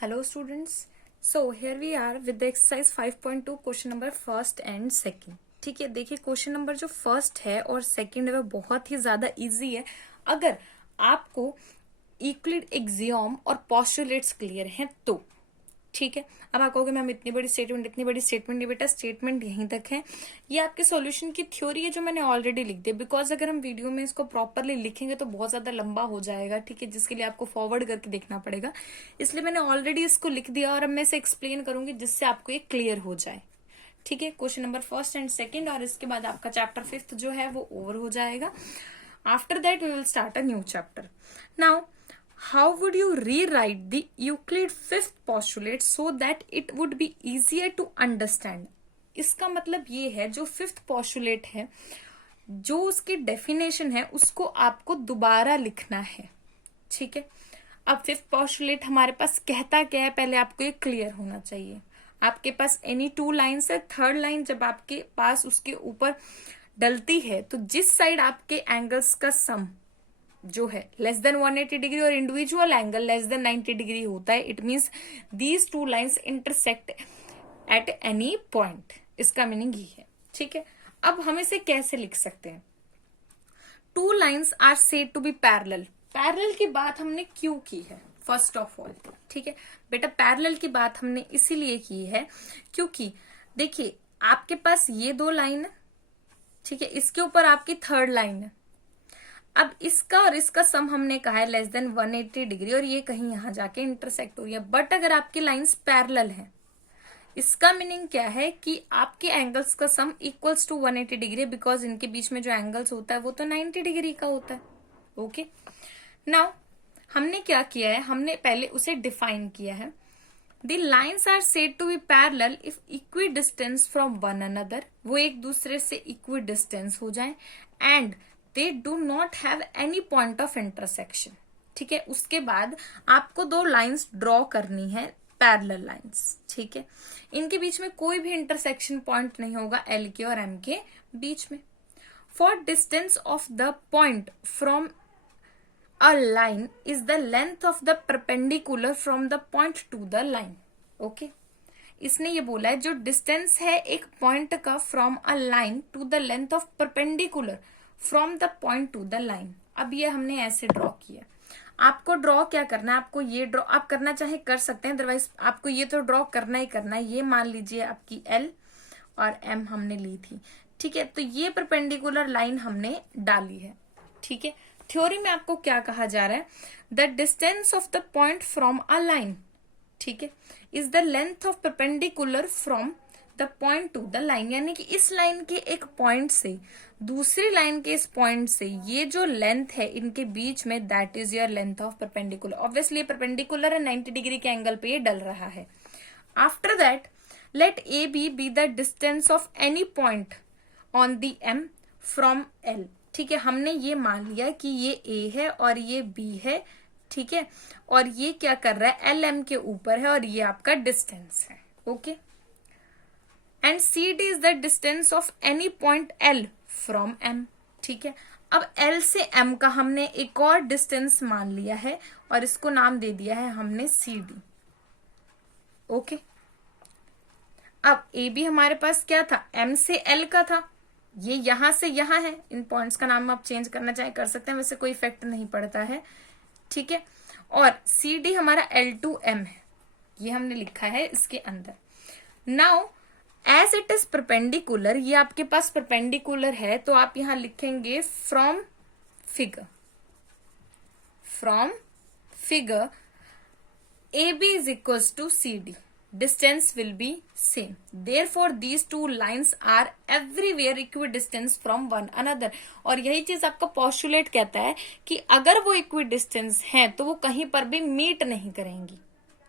Hello students. So here we are with the exercise 5.2 question number first and second. ठीक है, देखिए question number जो first है और सेकंड है वो बहुत ही ज्यादा इजी है अगर आपको यूक्लिड एक्सियोम और पोस्टुलेट्स क्लियर हैं तो. ठीक है, अब आप कहोगे मैम इतनी बड़ी स्टेटमेंट नहीं बेटा, स्टेटमेंट यहीं तक है. ये आपके सॉल्यूशन की थ्योरी है जो मैंने ऑलरेडी लिख दी, बिकॉज अगर हम वीडियो में इसको प्रॉपरली लिखेंगे तो बहुत ज्यादा लंबा हो जाएगा. ठीक है, जिसके लिए आपको फॉरवर्ड करके देखना पड़ेगा, इसलिए मैंने ऑलरेडी इसको लिख दिया और अब मैं इसे एक्सप्लेन करूंगी जिससे आपको ये क्लियर हो जाए. ठीक है, question number first and second, और इसके बाद आपका चैप्टर फिफ्थ जो है वो ओवर हो जाएगा. After that we will start a new chapter. Now how would you rewrite the Euclid fifth postulate so that it would be easier to understand? इसका मतलब ये है जो फिफ्थ पॉस्टुलेट है, जो उसकी डेफिनेशन है उसको आपको दोबारा लिखना है. ठीक है, अब फिफ्थ पॉस्टुलेट हमारे पास कहता क्या है पहले आपको ये क्लियर होना चाहिए. आपके पास एनी टू लाइन्स है, थर्ड लाइन जब आपके पास उसके ऊपर डलती है तो जिस साइड आपके एंगल्स का सम जो है लेस देन 180 डिग्री और individual angle less than 90 degree होता है, it means these two lines intersect at any point. इसका मीनिंग ये है. ठीक है, अब हम इसे कैसे लिख सकते हैं? Two lines are said to be parallel. Parallel की बात हमने क्यों की है फर्स्ट ऑफ ऑल? ठीक है बेटा, पैरेलल की बात हमने इसीलिए की है क्योंकि देखिए आपके पास ये दो लाइन है, ठीक है, इसके ऊपर आपकी थर्ड लाइन है. अब इसका और इसका सम हमने कहा है लेस देन 180 डिग्री और ये कहीं यहां जाके इंटरसेक्ट हो रही है. बट अगर आपकी लाइंस पैरेलल है, इसका मीनिंग क्या है कि आपके एंगल्स का sum equals to 180 degree, because इनके बीच में जो एंगल्स होता है वो तो 90 डिग्री का होता है. ओके, नाउ हमने क्या किया है, हमने पहले उसे डिफाइन किया है. The lines are said to be parallel if equidistance from one another, वो एक दूसरे से इक्वी डिस्टेंस हो जाए, and they do not have any point of intersection. ठीक है, उसके बाद आपको दो लाइंस ड्रॉ करनी है, पैरेलल लाइंस. ठीक है, इनके बीच में कोई भी इंटरसेक्शन पॉइंट नहीं होगा एल के और एम के बीच में. For distance of the point from a line is the length of the perpendicular from the point to the line. Okay, इसने ये बोला है जो डिस्टेंस है एक पॉइंट का from a line to the length of perpendicular from the point to the line. अब ये हमने ऐसे ड्रॉ किया. आपको ड्रॉ क्या करना है, आपको ये ड्रॉ आप करना चाहे कर सकते हैं, अदरवाइज आपको ये तो ड्रॉ करना ही करना है. ये मान लीजिए आपकी एल और एम हमने ली थी. ठीक है, तो ये परपेंडिकुलर लाइन हमने डाली है. ठीक है, थ्योरी में आपको क्या कहा जा रहा है, the distance of the point from a line, ठीक है, is the length of perpendicular from the point to the line. यानी कि इस लाइन के एक पॉइंट से दूसरी लाइन के इस पॉइंट से ये जो लेंथ है इनके बीच में, that is your length of perpendicular. Obviously perpendicular है, 90 डिग्री के एंगल पे ये डल रहा है. After that let A B the distance of any point on the M from L. ठीक है, हमने ये मान लिया कि ये ए है और ये बी है. ठीक है, और ये क्या कर रहा है, एल एम के ऊपर है और ये आपका डिस्टेंस है. Okay, and C D is the distance of any point L from M. ठीक है, अब एल से एम का हमने एक और डिस्टेंस मान लिया है और इसको नाम दे दिया है हमने सी डी. ओके, अब ए बी हमारे पास क्या था, एम से एल का था, ये यहां से यहां है. इन पॉइंट्स का नाम आप चेंज करना चाहे कर सकते हैं, वैसे कोई इफेक्ट नहीं पड़ता है. ठीक है, और सी डी हमारा एल टू एम है, ये हमने लिखा है इसके अंदर. Now as it is perpendicular, ये आपके पास परपेंडिकुलर है तो आप यहां लिखेंगे from figure A B is equals to C D, distance will be same. Therefore these two lines are everywhere equidistance from one another. और यही चीज आपका पोस्टुलेट कहता है कि अगर वो इक्वी डिस्टेंस है तो वो कहीं पर भी मीट नहीं करेंगी.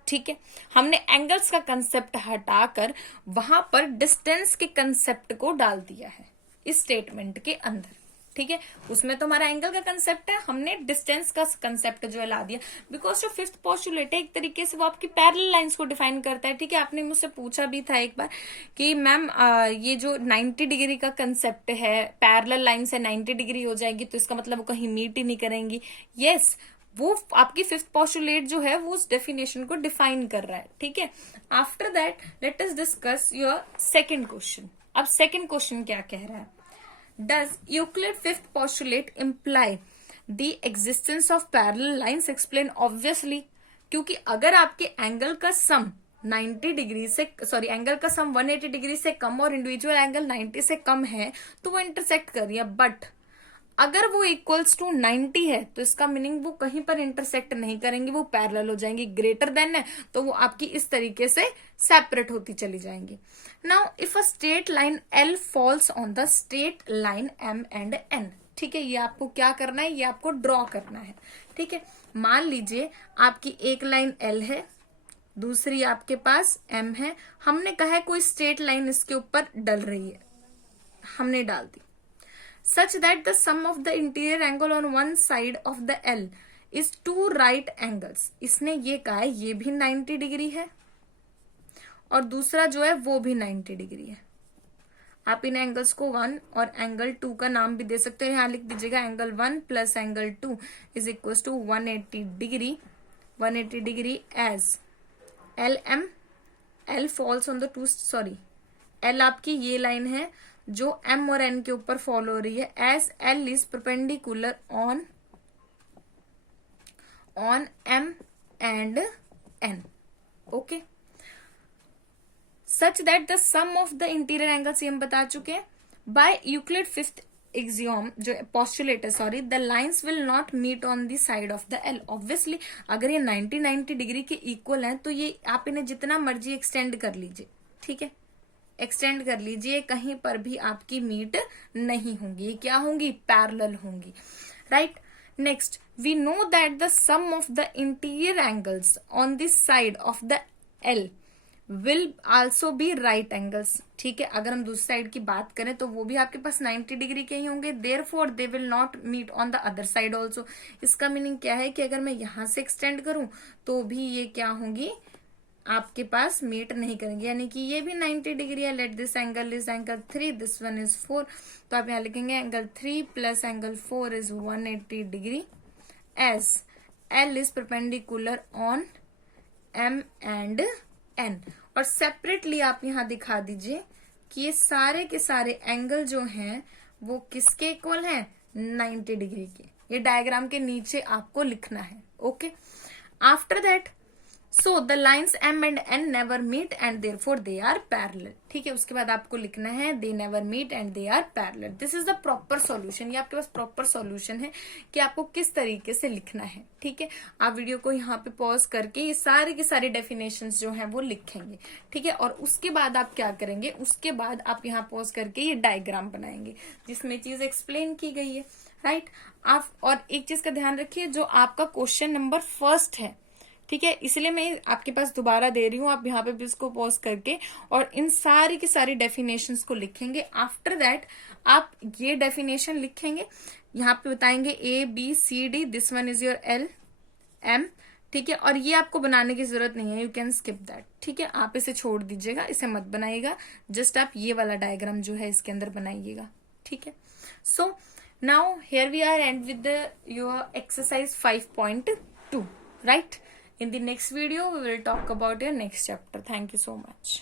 ठीक है, हमने एंगल्स का कंसेप्ट हटाकर वहां पर डिस्टेंस के कंसेप्ट को डाल दिया है इस स्टेटमेंट के अंदर. ठीक है, उसमें तो हमारा एंगल का कंसेप्ट है, हमने डिस्टेंस का कंसेप्ट जो है ला दिया, बिकॉज जो फिफ्थ पोस्टुलेट है एक तरीके से वो आपकी पैरेलल लाइंस को डिफाइन करता है. ठीक है, आपने मुझसे पूछा भी था एक बार कि मैम ये जो 90 डिग्री का कंसेप्ट है, पैरेलल लाइन से 90 डिग्री हो जाएगी तो इसका मतलब वो कहीं मीट ही नहीं करेंगी. यस, वो आपकी फिफ्थ पोस्टुलेट जो है वो उस डेफिनेशन को डिफाइन कर रहा है, ठीक है। After that let us discuss your second question. अब सेकंड क्वेश्चन क्या कह रहा है, does Euclid fifth postulate imply the existence of parallel lines, explain. Obviously, क्योंकि अगर आपके एंगल का सम 90 डिग्री से एंगल का सम 180 डिग्री से कम और इंडिविजुअल एंगल 90 से कम है तो वो इंटरसेक्ट कर रही है। बट अगर वो इक्वल्स टू 90 है तो इसका मीनिंग वो कहीं पर इंटरसेक्ट नहीं करेंगी, वो पैरेलल हो जाएंगी। ग्रेटर देन है तो वो आपकी इस तरीके से सेपरेट होती चली जाएंगी। Now if a straight line L falls on the straight line M and N, ठीक है, ये आपको क्या करना है, ये आपको ड्रॉ करना है, ठीक है। मान लीजिए आपकी एक लाइन एल है, दूसरी आपके पास एम है, हमने कहा है कोई स्ट्रेट लाइन इसके ऊपर डल रही है, हमने डाल दी। such that the sum of the interior angle on one side of the L is two right angles। इसने ये कहा है ये भी 90 डिग्री है और दूसरा जो है वो भी 90 डिग्री है। आप इन एंगल्स को 1 और एंगल 2 का नाम भी दे सकते हो, यहां लिख दीजिएगा angle 1 plus angle 2 is equal to 180 degree, 180 degree as L M, L falls on the two, L आपकी ये लाइन है जो m और n के ऊपर फॉलो हो रही है, as l is perpendicular on m and n, okay. Such that the sum of the interior angles हम बता चुके हैं। बाय यूक्लिड फिफ्थ एक्सियोम जो पोस्टुलेट है, the lines will not meet on the side of the L. Obviously अगर ये 90 degree के equal हैं तो ये आप इन्हें जितना मर्जी एक्सटेंड कर लीजिए, ठीक है, एक्सटेंड कर लीजिए, कहीं पर भी आपकी मीट नहीं होंगी, क्या होंगी, पैरेलल होंगी, right. Next we know that the sum of the interior angles on this side of the L will also be right angles, ठीक है। अगर हम दूसरी साइड की बात करें तो वो भी आपके पास 90 डिग्री के ही होंगे, therefore they will not meet on the other side also. इसका मीनिंग क्या है कि अगर मैं यहां से एक्सटेंड करूं तो भी ये क्या होंगी, आपके पास मीट नहीं करेंगे, यानी कि ये भी 90 डिग्री है। Let this angle is angle 3, this one is 4, तो आप यहाँ लिखेंगे angle 3 plus angle 4 is 180 degree as L is perpendicular on M and N. और सेपरेटली आप यहाँ दिखा दीजिए कि ये सारे के सारे एंगल जो हैं वो किसके इक्वल हैं, 90 डिग्री के। ये डायग्राम के नीचे आपको लिखना है, okay. After that so the lines m and n never meet and therefore they are parallel, ठीक है। उसके बाद आपको लिखना है they never meet and they are parallel. This is the proper solution, ये आपके पास प्रॉपर सॉल्यूशन है कि आपको किस तरीके से लिखना है, ठीक है। आप वीडियो को यहाँ पे पॉज करके ये सारे के सारे डेफिनेशंस जो हैं वो लिखेंगे, ठीक है। और उसके बाद आप क्या करेंगे, उसके बाद आप यहाँ पॉज करके ये डायग्राम बनाएंगे जिसमें चीज एक्सप्लेन की गई है, राइट। आप और एक चीज का ध्यान रखिए, जो आपका क्वेश्चन नंबर फर्स्ट है, ठीक है, इसलिए मैं आपके पास दोबारा दे रही हूं, आप यहाँ पे भी इसको पॉज करके और इन सारी की सारी डेफिनेशंस को लिखेंगे। आफ्टर दैट आप ये डेफिनेशन लिखेंगे, यहाँ पे बताएंगे A B C D, this one is your L M, ठीक है। और ये आपको बनाने की जरूरत नहीं है, यू कैन स्किप दैट, ठीक है। आप इसे छोड़ दीजिएगा, इसे मत बनाइएगा, जस्ट आप ये वाला डायग्राम जो है इसके अंदर बनाइएगा, ठीक है। So now here we are and with your exercise 5.2, right? In the next video, we will talk about your next chapter. Thank you so much.